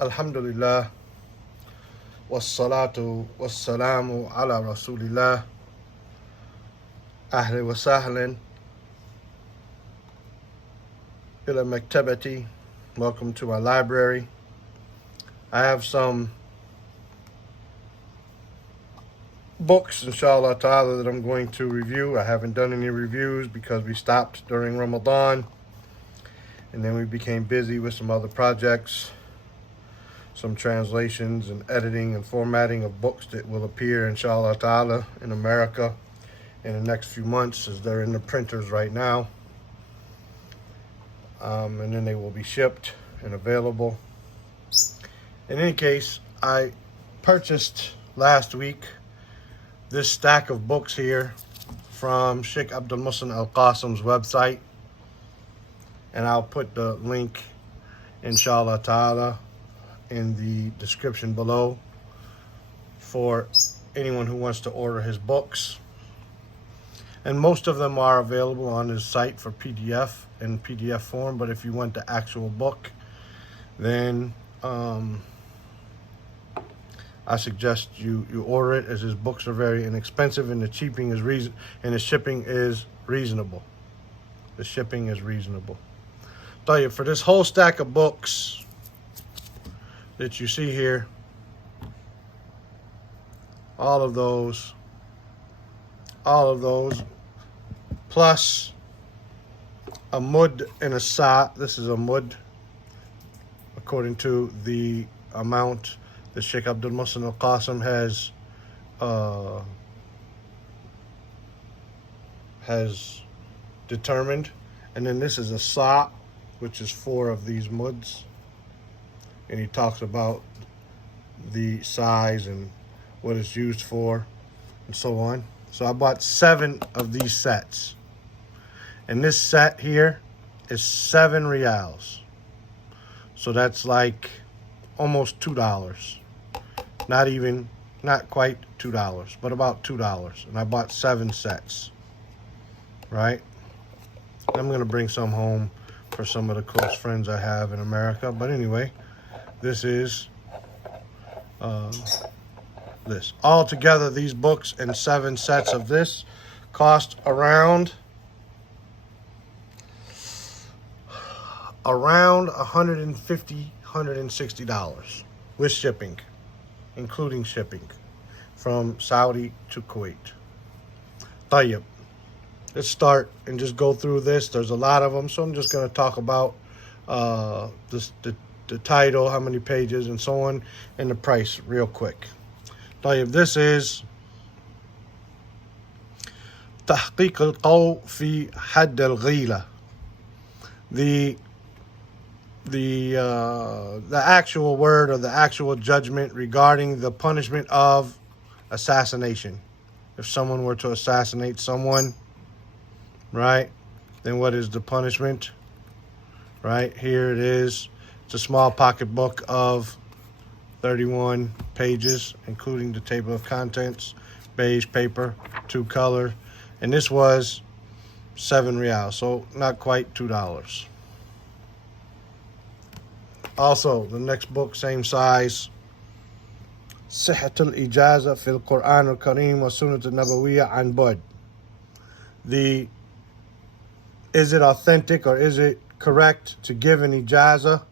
Alhamdulillah, wassalatu wassalamu ala rasulillah, أهل وسهل إلى مكتبتي. Welcome to my library. I have some books, inshallah ta'ala, that I'm going to review. I haven't done any reviews because we stopped during Ramadan, and then we became busy with some other projects, some translations and editing and formatting of books that will appear, inshallah ta'ala, in America in the next few months, as they're in the printers right now. And then they will be shipped and available. In any case, I purchased last week this stack of books here from Shaykh Abdul-Muhsin al-Qasim's website, and I'll put the link, inshallah ta'ala, in the description below for anyone who wants to order his books. And most of them are available on his site for PDF in PDF form, but if you want the actual book, then I suggest you order it, as his books are very inexpensive, and the shipping is reasonable. The shipping is reasonable. Tell you, for this whole stack of books that you see here, all of those, plus a mud and a sa. This is a mud, according to the amount that Shaykh Abdul-Muhsin al-Qasim has determined. And then this is a sa, which is 4 of these muds. And he talks about the size and what it's used for and so on. So I bought 7 of these sets. And this set here is 7 riyals. So that's like almost $2. Not quite $2, but about $2. And I bought 7 sets, right? I'm going to bring some home for some of the close friends I have in America. But anyway, this is this. Altogether, these books and 7 sets of this cost around $150, $160 with shipping, including shipping from Saudi to Kuwait. Tayyib. Let's start and just go through this. There's a lot of them, so I'm just going to talk about the title, how many pages, and so on, and the price real quick. Tayyib, this is تحقيق القول في حد الغيلة. The actual word, or the actual judgment regarding the punishment of assassination. If someone were to assassinate someone, right, then what is the punishment? Right, here it is. It's a small pocket book of 31 pages, including the table of contents, beige paper, 2 color, and this was 7 riyals, so not quite $2. Also, the next book, same size, صحة الإجازة في القرآن الكريم والسنة النبوية عن بعد. Is it authentic, or is it correct to give an ijazah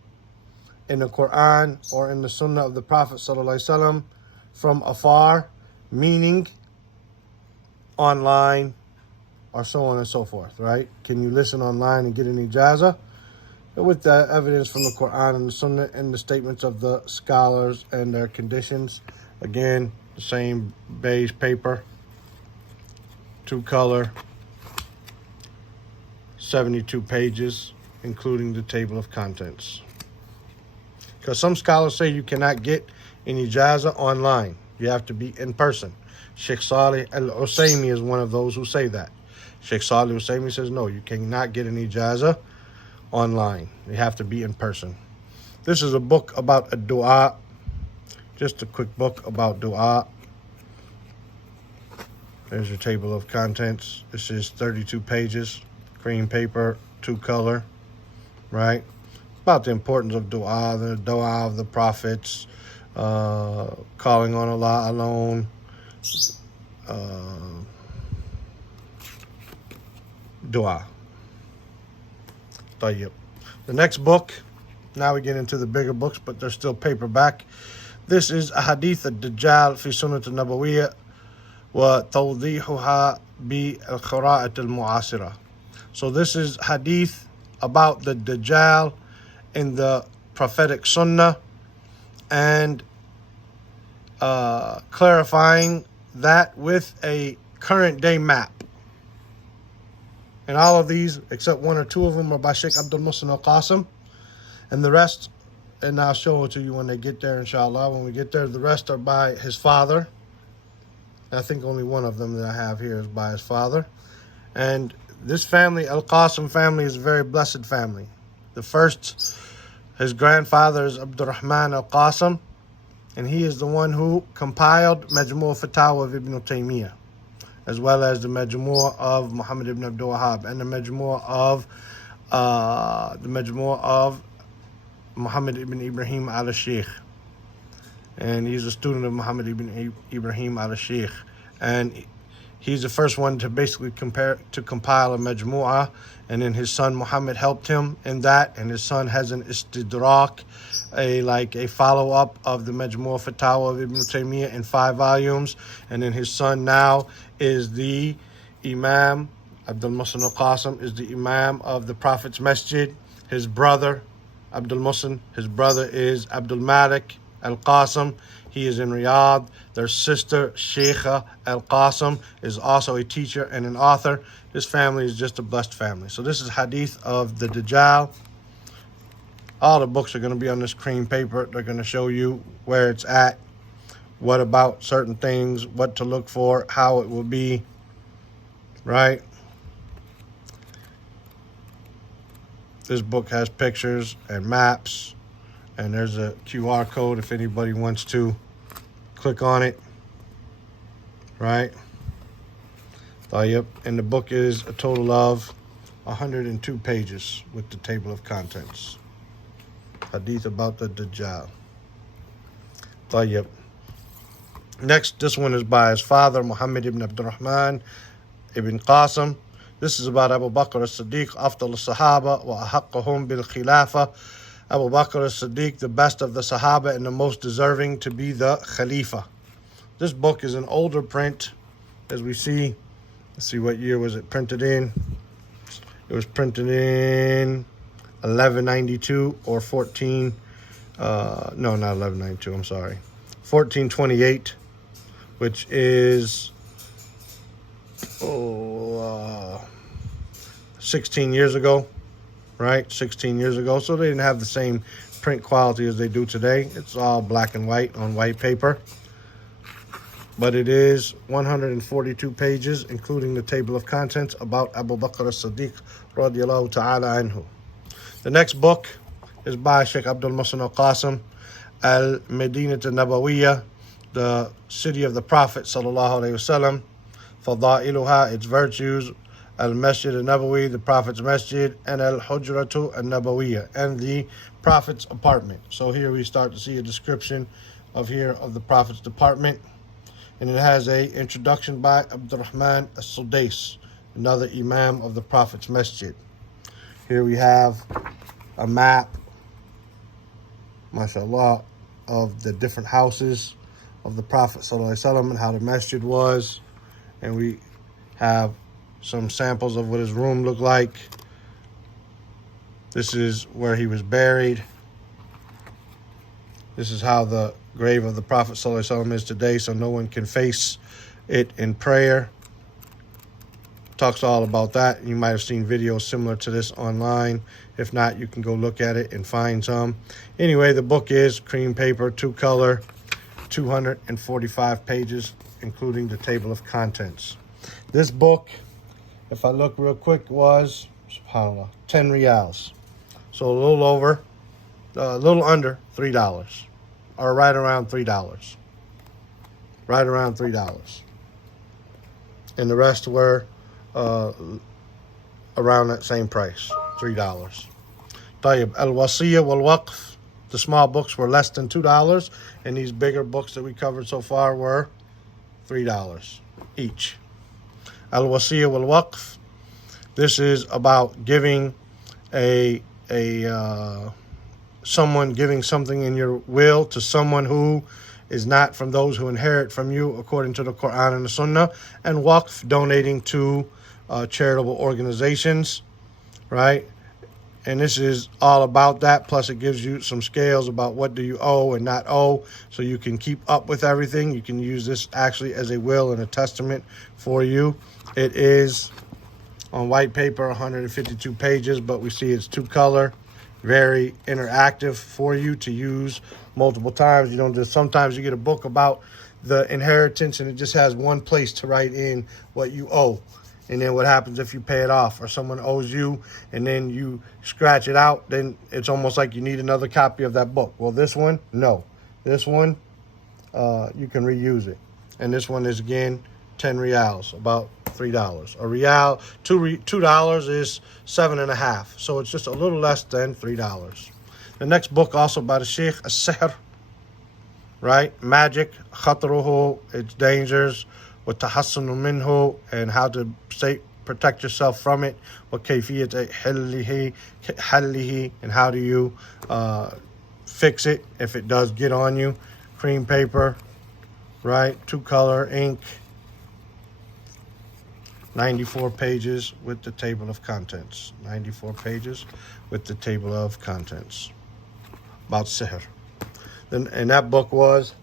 in the Quran or in the Sunnah of the Prophet ﷺ from afar, meaning online or so on and so forth, right? Can you listen online and get an ijazah? With the evidence from the Quran and the Sunnah and the statements of the scholars and their conditions. Again, the same beige paper, 2 color, 72 pages, including the table of contents. Because some scholars say you cannot get an ijazah online. You have to be in person. Shaykh Salih al-Usaymi is one of those who say that. Shaykh Salih al-Usaymi says, no, you cannot get an ijazah online. You have to be in person. This is a book about a dua. Just a quick book about dua. There's your table of contents. This is 32 pages, cream paper, 2 color, right? about the importance of dua, the dua of the prophets, calling on Allah alone, dua. طيب. The next book, now we get into the bigger books, but they're still paperback. This is أحاديث الدجال في سنة النبوية وتوضيحها بالقراءة المعاصرة. So this is hadith about the Dajjal in the prophetic sunnah and clarifying that with a current day map. And all of these, except one or two of them, are by Shaykh Abdul-Muhsin al-Qasim. And the rest, and I'll show it to you when they get there, inshallah. When we get there, the rest are by his father. I think only one of them that I have here is by his father. And this family, al-Qasim family, is a very blessed family. The first, his grandfather is Abdurrahman al-Qasim, and he is the one who compiled Majmu' Fatawa of Ibn Taymiyyah, as well as the Majmu' of Muhammad ibn Abdul Wahhab and the Majmu' of Muhammad ibn Ibrahim al-Shaykh. And he's a student of Muhammad ibn Ibrahim al-Shaykh. And he's the first one to basically compile a majmu'ah, and then his son Muhammad helped him in that, and his son has an istidrak, a follow-up of the Majmu' Fatawa of Ibn Taymiyyah in 5 volumes, and then his son now is the Imam, Abdul-Muhsin al-Qasim is the Imam of the Prophet's Masjid. His brother, Abdul-Muhsin, his brother is Abdul Malik al-Qasim. He is in Riyadh. Their sister, Shaykh al-Qasim, is also a teacher and an author. This family is just a blessed family. So this is hadith of the Dajjal. All the books are going to be on this cream paper. They're going to show you where it's at, what about certain things, what to look for, how it will be, right? This book has pictures and maps, and there's a QR code if anybody wants to click on it, right? طيب. And the book is a total of 102 pages with the table of contents. Hadith about the Dajjal. طيب. Next, this one is by his father, Muhammad ibn Abdurrahman ibn Qasim. This is about Abu Bakr al-Siddiq, أفضل الصحابة وأحقهم بالخلافة. Abu Bakr al-Siddiq, the best of the Sahaba and the most deserving to be the Khalifa. This book is an older print, as we see. Let's see, what year was it printed in? It was printed in 1192 or 14. No, not 1192. I'm sorry, 1428, which is 16 years ago. Right, 16 years ago. So they didn't have the same print quality as they do today. It's all black and white on white paper. But it is 142 pages, including the table of contents about Abu Bakr as-Siddiq radiyallahu ta'ala anhu. The next book is by Shaykh Abdul-Muhsin al-Qasim, al-Medinة النبوية, the city of the Prophet sallallahu alayhi wasallam, fadailuha, its virtues, al-Masjid al-Nabawi, the Prophet's Masjid, and al-Hujratu al-Nabawiyya, and the Prophet's apartment. So here we start to see a description of the Prophet's apartment, and it has a introduction by Abdurrahman al-Sudais, another Imam of the Prophet's Masjid. Here we have a map, mashallah, of the different houses of the Prophet sallallahu alaihi wasallam and how the masjid was, and we have some samples of what his room looked like. This is where he was buried. This is how the grave of the Prophet ﷺ is today, so no one can face it in prayer. Talks all about that. You might have seen videos similar to this online. If not, you can go look at it and find some. Anyway, the book is cream paper, 2-color, 245 pages, including the table of contents. This book, if I look real quick, was, subhanAllah, 10 riyals. So a little under $3, or right around $3. Right around $3. And the rest were around that same price, $3. طيب, الوصية والوقف. The small books were less than $2, and these bigger books that we covered so far were $3 each. Al-Wasiya wal-Waqf. This is about giving someone giving something in your will to someone who is not from those who inherit from you according to the Qur'an and the Sunnah, and Waqf, donating to charitable organizations, right? And this is all about that. Plus, it gives you some scales about what do you owe and not owe, so you can keep up with everything. You can use this actually as a will and a testament for you. It is on white paper, 152 pages, but we see it's 2-color, very interactive for you to use multiple times. You don't just, sometimes you get a book about the inheritance and it just has one place to write in what you owe. And then what happens if you pay it off, or someone owes you and then you scratch it out, then it's almost like you need another copy of that book. Well, this one, no. This one, you can reuse it. And this one is, again, 10 reals, about $3. A real, $2 is 7.5. So it's just a little less than $3. The next book, also by the Shaykh, al-Sihr, right? Magic, khatruhu, its dangers, وَتَحَصُّنُ مِنْهُ, and how to protect yourself from it, وَكَيْفِيَّةَ حَلِّهِ, and how do you fix it if it does get on you. Cream paper, right? 2-color ink, 94 pages with the table of contents. 94 pages with the table of contents about sihr. And that book was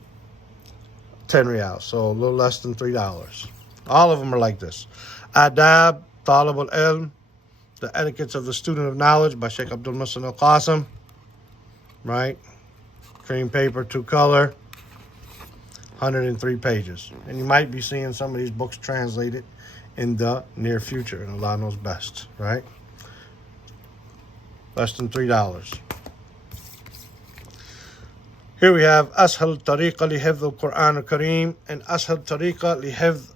10 reals, so a little less than $3. All of them are like this. Adab, Talib, al-Ilm, The Etiquettes of the Student of Knowledge by Shaykh Abdul-Muhsin al-Qasim, right? Cream paper, 2-color, 103 pages. And you might be seeing some of these books translated in the near future, and Allah knows best, right? Less than $3. Here we have أسهل طريقة لحفظ القرآن الكريم and أسهل طريقة لحفظ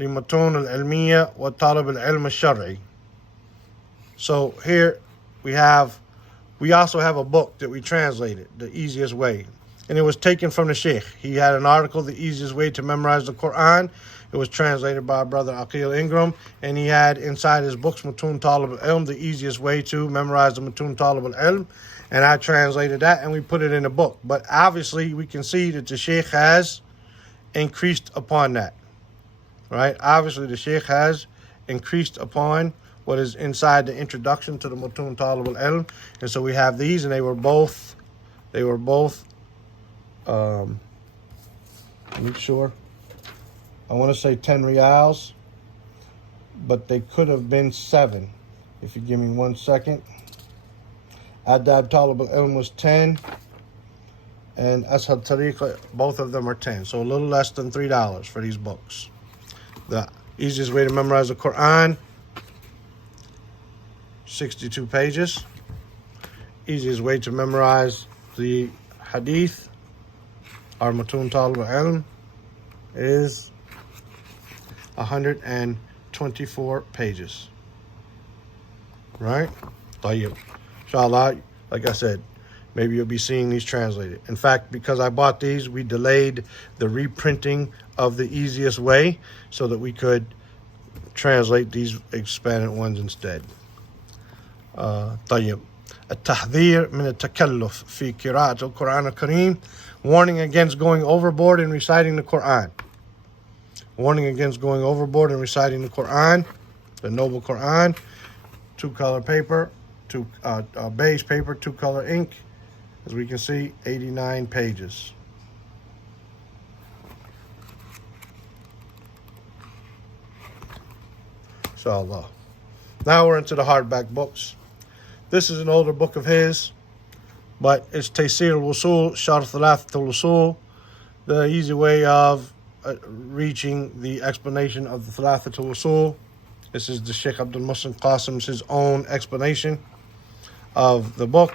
المتون العلمية وطالب العلم الشرعي. So here we also have a book that we translated, The Easiest Way. And it was taken from the Sheikh. He had an article, The Easiest Way to Memorize the Quran. It was translated by our brother Aqil Ingram. And he had inside his books, Matun Talib al-Ilm, The Easiest Way to Memorize the Matun Talib al-Ilm. And I translated that and we put it in the book. But obviously we can see that the Sheikh has increased upon that. Right? Obviously the Sheikh has increased upon what is inside the introduction to the Matun Talib al-Ilm. And so we have these, and they were both make sure, I want to say 10 reals, but they could have been 7. If you give me 1 second. Adab Talib al-Ilm was 10, and As'hal Tariqa, both of them are 10. So a little less than $3 for these books. The Easiest Way to Memorize the Quran, 62 pages. Easiest Way to Memorize the Hadith, our Matun Talib al-Ilm, is 124 pages. Right? طيب. Inshallah, like I said, maybe you'll be seeing these translated. In fact, because I bought these, we delayed the reprinting of The Easiest Way so that we could translate these expanded ones instead. طيب. التحذير من التكلف في قراءة القرآن الكريم. Warning against going overboard in reciting the Quran. Warning against going overboard in reciting the Quran, the noble Quran. 2-color paper, beige paper, 2-color ink. As we can see, 89 pages. Inshallah. Now we're into the hardback books. This is an older book of his, but it's Taysir al-Wusul, Sharh Thalathat al-Wusul, the easy way of reaching the explanation of the Thalathat al-Wusul. This is the Shaykh Abdul-Muhsin Qasim's his own explanation of the book.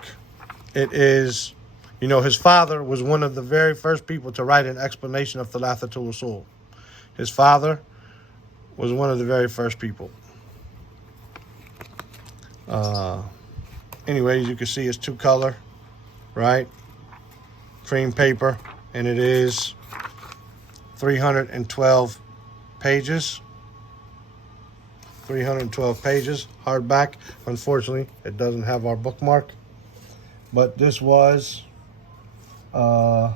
It is, his father was one of the very first people to write an explanation of Thalathat al-Wusul. His father was one of the very first people. anyways, you can see it's 2-color, right? Cream paper, and it is 312 pages. 312 pages, hardback. Unfortunately, it doesn't have our bookmark. But this was, I'm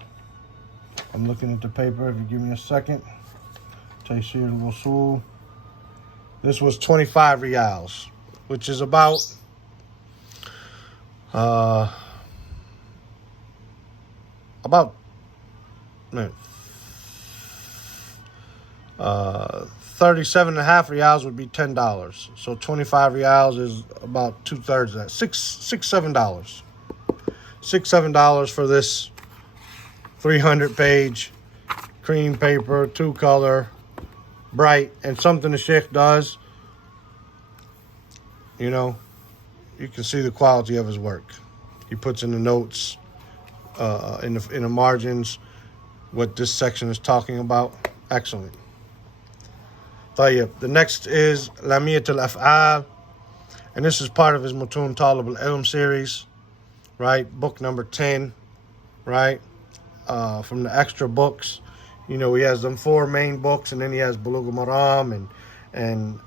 looking at the paper, if you give me a second. Taysir al-Wusul. This was 25 riyals, which is about, man, 37.5 riyals would be $10. So 25 riyals is about 2/3 of that. $7. $7 for this 300-page cream paper, 2-color, bright, and something the Shaykh does. You know, you can see the quality of his work. He puts in the notes, in the margins, what this section is talking about. Excellent. طيب. The next is العلمية al-Af'al, and this is part of his Mutun Talib al-Ilm series, right? Book number 10, right? From the extra books, you know, he has them 4 main books, and then he has Bulugh al-Maram and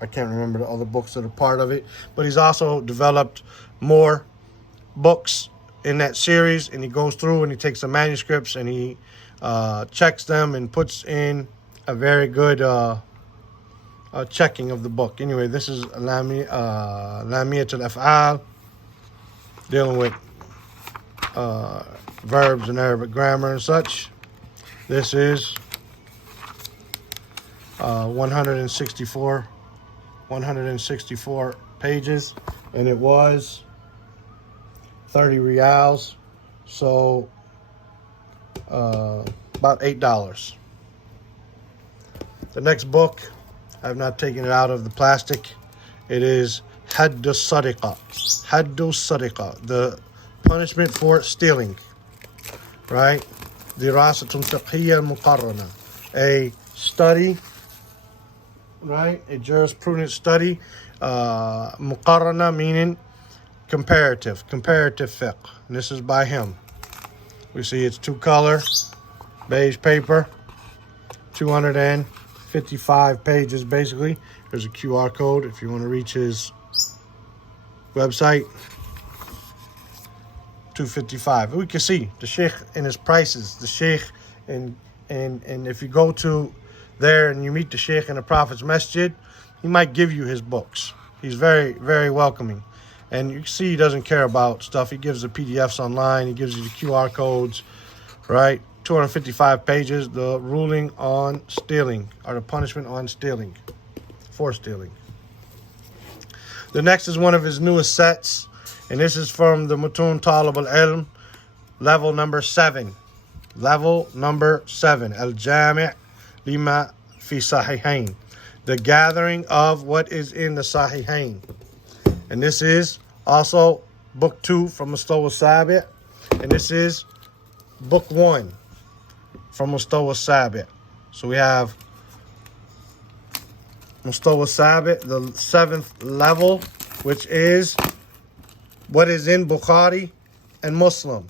I can't remember the other books that are part of it, but he's also developed more books in that series, and he goes through and he takes the manuscripts and he checks them and puts in a very good checking of the book. Anyway, this is Lamiyat al-Af'al, dealing with verbs and Arabic grammar and such. This is 164 pages, and it was 30 riyals, so about $8. The next book, I have not taken it out of the plastic. It is Hadd al-Sariqa. Hadd al-Sariqa, the punishment for stealing, right? Dirasatun fiqhiyya muqarrana, a study, right? A jurisprudence study, muqarrana meaning comparative fiqh. And this is by him. We see it's 2-color, beige paper, 255 pages basically. There's a QR code if you want to reach his website. 255. We can see the Shaykh and his prices. The Shaykh and if you go to there and you meet the Shaykh in the Prophet's Masjid, he might give you his books. He's very, very welcoming. And you can see he doesn't care about stuff. He gives the PDFs online. He gives you the QR codes, right? 255 pages, the ruling on stealing, or the punishment on stealing, for stealing. The next is one of his newest sets, and this is from the Mutun Talib al-Ilm, level number 7. Level number 7, Al-Jami' Lima Fi Sahihain, the gathering of what is in the Sahihain. And this is also book 2 from Mustawa Sabi', and this is book 1 from Mustawa Sabi'. So we have Mustawa Sabi', the 7th level, which is what is in Bukhari and Muslim.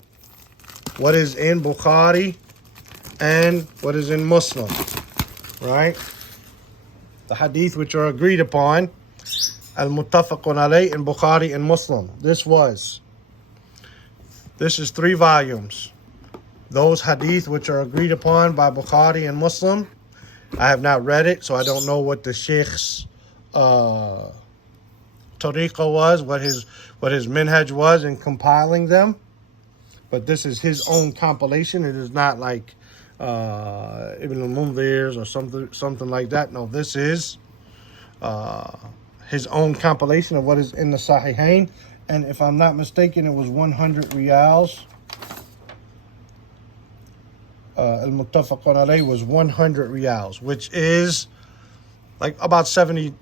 What is in Bukhari and what is in Muslim, right? The hadith which are agreed upon, al-muttafaqun alayh, in Bukhari and Muslim. This is 3 volumes. Those hadith which are agreed upon by Bukhari and Muslim. I have not read it, so I don't know what the Shaykh's Tariqah was, what his minhaj was in compiling them. But this is his own compilation. It is not like Ibn al-Mundhir's or something like that. No, this is his own compilation of what is in the Sahihain. And if I'm not mistaken, it was 100 riyals. Al-Muttafaqun alayh was 100 riyals, which is like about 75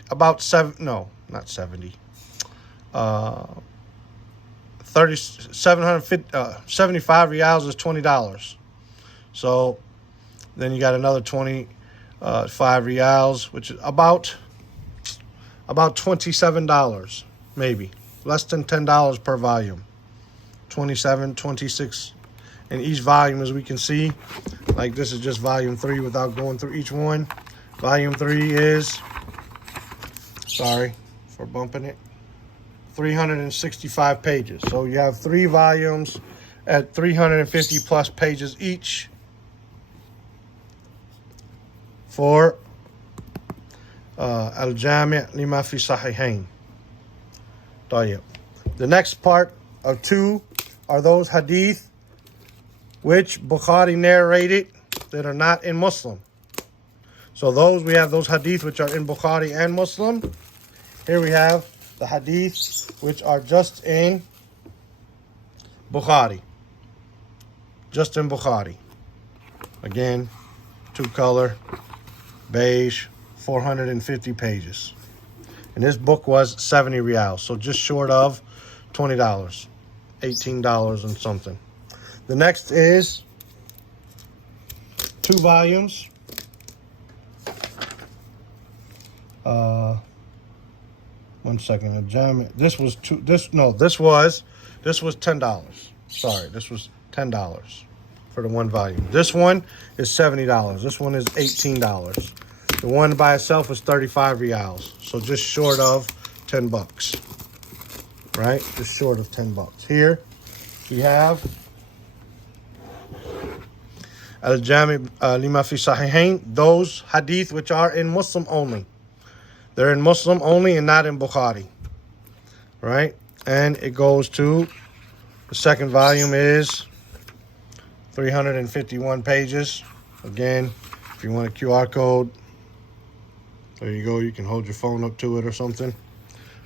riyals is $20. So then you got another 25 riyals, which is about $27. maybe. Less than $10 per volume. 27, 26 in each volume, as we can see. Like this is just volume 3 without going through each one. Volume 3 is, sorry for bumping it, 365 pages. So you have 3 volumes at 350 plus pages each for al-Jami' lima fi sahihain. طيب. The next part of 2 are those hadith which Bukhari narrated that are not in Muslim. So we have those hadith which are in Bukhari and Muslim. Here we have the hadith which are just in Bukhari. Just in Bukhari. Again, 2 color, beige, 450 pages. And this book was 70 riyals, so just short of $20, $18 and something. The next is 2 volumes. One second. This was $10. Sorry, this was $10 for the 1 volume. This one is $70. This one is $18. The one by itself is 35 riyals. So just short of $10. Right? Just short of $10. Here we have al-Jami' lima fi sahihain, those hadith which are in Muslim only. They're in Muslim only and not in Bukhari. Right? And it goes to, the second volume is 351 pages. Again, if you want a QR code, there you go. You can hold your phone up to it or something.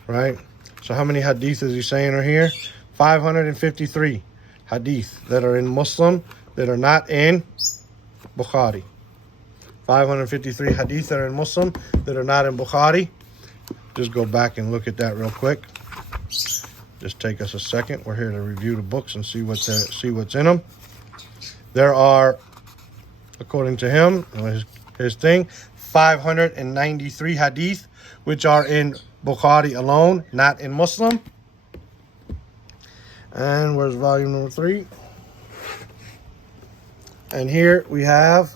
Right? So how many hadith is he saying are here? 553 hadith that are in Muslim that are not in Bukhari. 553 hadith that are in Muslim that are not in Bukhari. Just go back and look at that real quick. Just take us a second. We're here to review the books and see what's in them. There are, according to him, his thing, 593 hadith which are in Bukhari alone, not in Muslim. And where's volume number 3? And here we have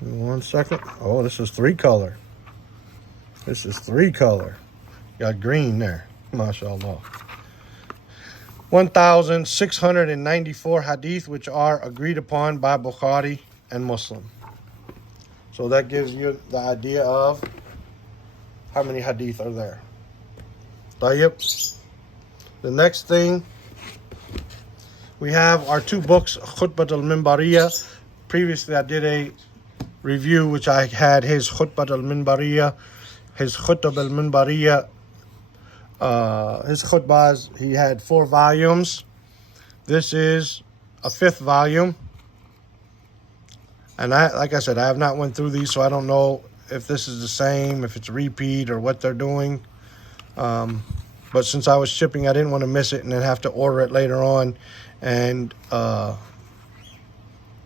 1 second. Oh, this is 3 color. This is 3 color. Got green there. MashaAllah. 1,694 hadith which are agreed upon by Bukhari and Muslim. So that gives you the idea of how many hadith are there. طيب. The next thing we have are 2 books, Khutbat al-Minbariyah. Previously I did a review which I had his Khutbat al-Minbariyah, his Khutb al-Minbariyah, his khutbahs. He had 4 volumes. This is a 5th volume. And like I said, I have not went through these, so I don't know if this is the same, if it's a repeat or what they're doing. But since I was shipping, I didn't want to miss it and then have to order it later on and, want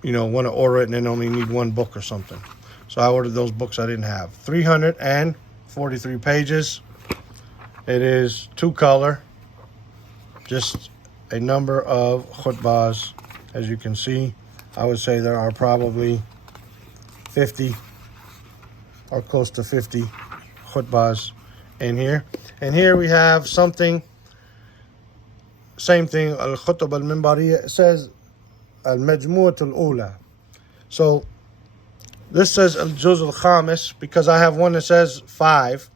to order it and then only need 1 book or something. So I ordered those books I didn't have. 343 pages. It is 2 color. Just a number of khutbahs. As you can see, I would say there are probably 50 or close to 50 khutbahs in here. And here we have something, same thing, al-Khutb al-Minbariyah. It says al-Majmu'at al-Ula. So this says al-Juz al-Khamis because I have one that says 5.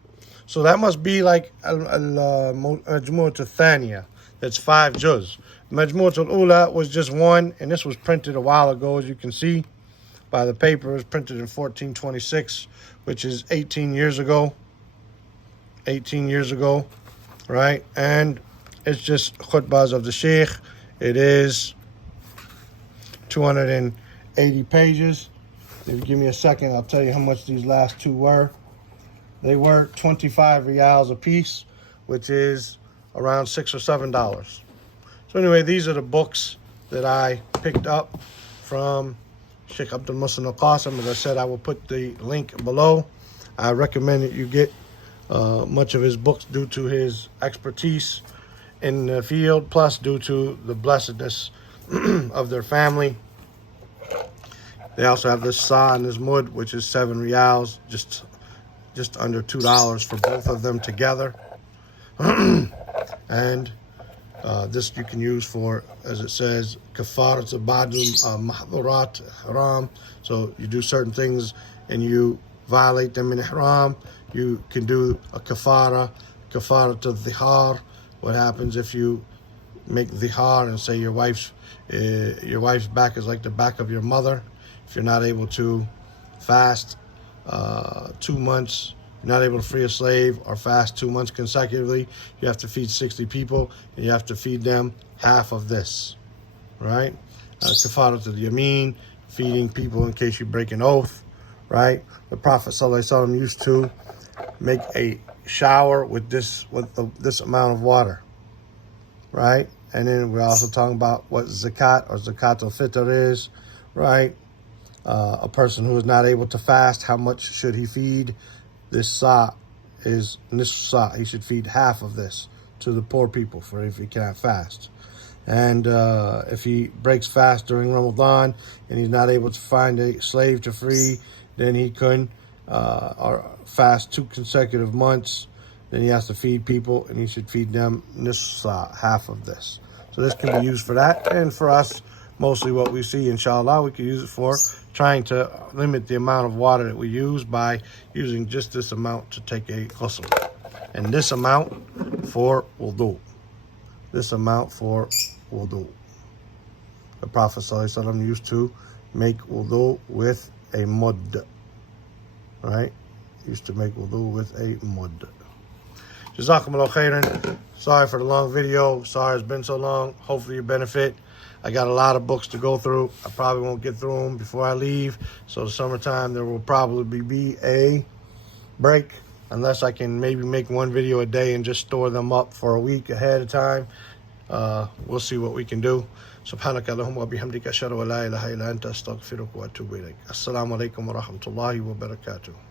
So that must be like al-Majmu'at al-Thaniya. That's 5 juz. Majmu'at al-Ula was just 1, and this was printed a while ago, as you can see by the paper. It was printed in 1426, which is 18 years ago. 18 years ago, right? And it's just khutbahs of the Shaykh. It is 280 pages. If you give me a second, I'll tell you how much these last 2 were. They were 25 riyals a piece, which is around $6 or $7. So anyway, these are the books that I picked up from Shaykh Abdul-Muhsin al-Qasim. As I said, I will put the link below. I recommend that you get much of his books due to his expertise in the field, plus due to the blessedness of their family. They also have this sa and this mud, which is 7 riyals, just under $2 for both of them together. And this you can use for, as it says, kafarat badul mahdurat haram. So you do certain things and you violate them in ihram, you can do a kafara to dhihar. What happens if you make dhihar and say your wife's back is like the back of your mother? If you're not able to fast 2 months, you're not able to free a slave or fast 2 months consecutively, you have to feed 60 people and you have to feed them half of this, right? Kafara to the yameen, feeding people in case you break an oath, right? The Prophet ﷺ used to make a shower with this amount of water, right? And then we're also talking about what zakat or zakat al-fitr is, right? A person who is not able to fast, how much should he feed? This sa is nisf sa. He should feed half of this to the poor people for if he cannot fast. And if he breaks fast during Ramadan and he's not able to find a slave to free, then he can or fast 2 consecutive months. Then he has to feed people, and he should feed them nisf sa, half of this. So this can be used for that, and for us, mostly what we see, inshallah, we can use it for trying to limit the amount of water that we use by using just this amount to take a ghusl. And this amount for wudu. This amount for wudu. The Prophet ﷺ used to make wudu with a mud. Right? Used to make wudu with a mud. Jazakumullah khairan. Sorry for the long video. Sorry it's been so long. Hopefully you benefit. I got a lot of books to go through. I probably won't get through them before I leave. So the summertime, there will probably be a break, unless I can maybe make 1 video a day and just store them up for a week ahead of time. We'll see what we can do. سبحانك اللهم وبحمدك أشهد أن لا إله إلا أنت أستغفرك وأتوب إليك. السلام عليكم ورحمة الله وبركاته.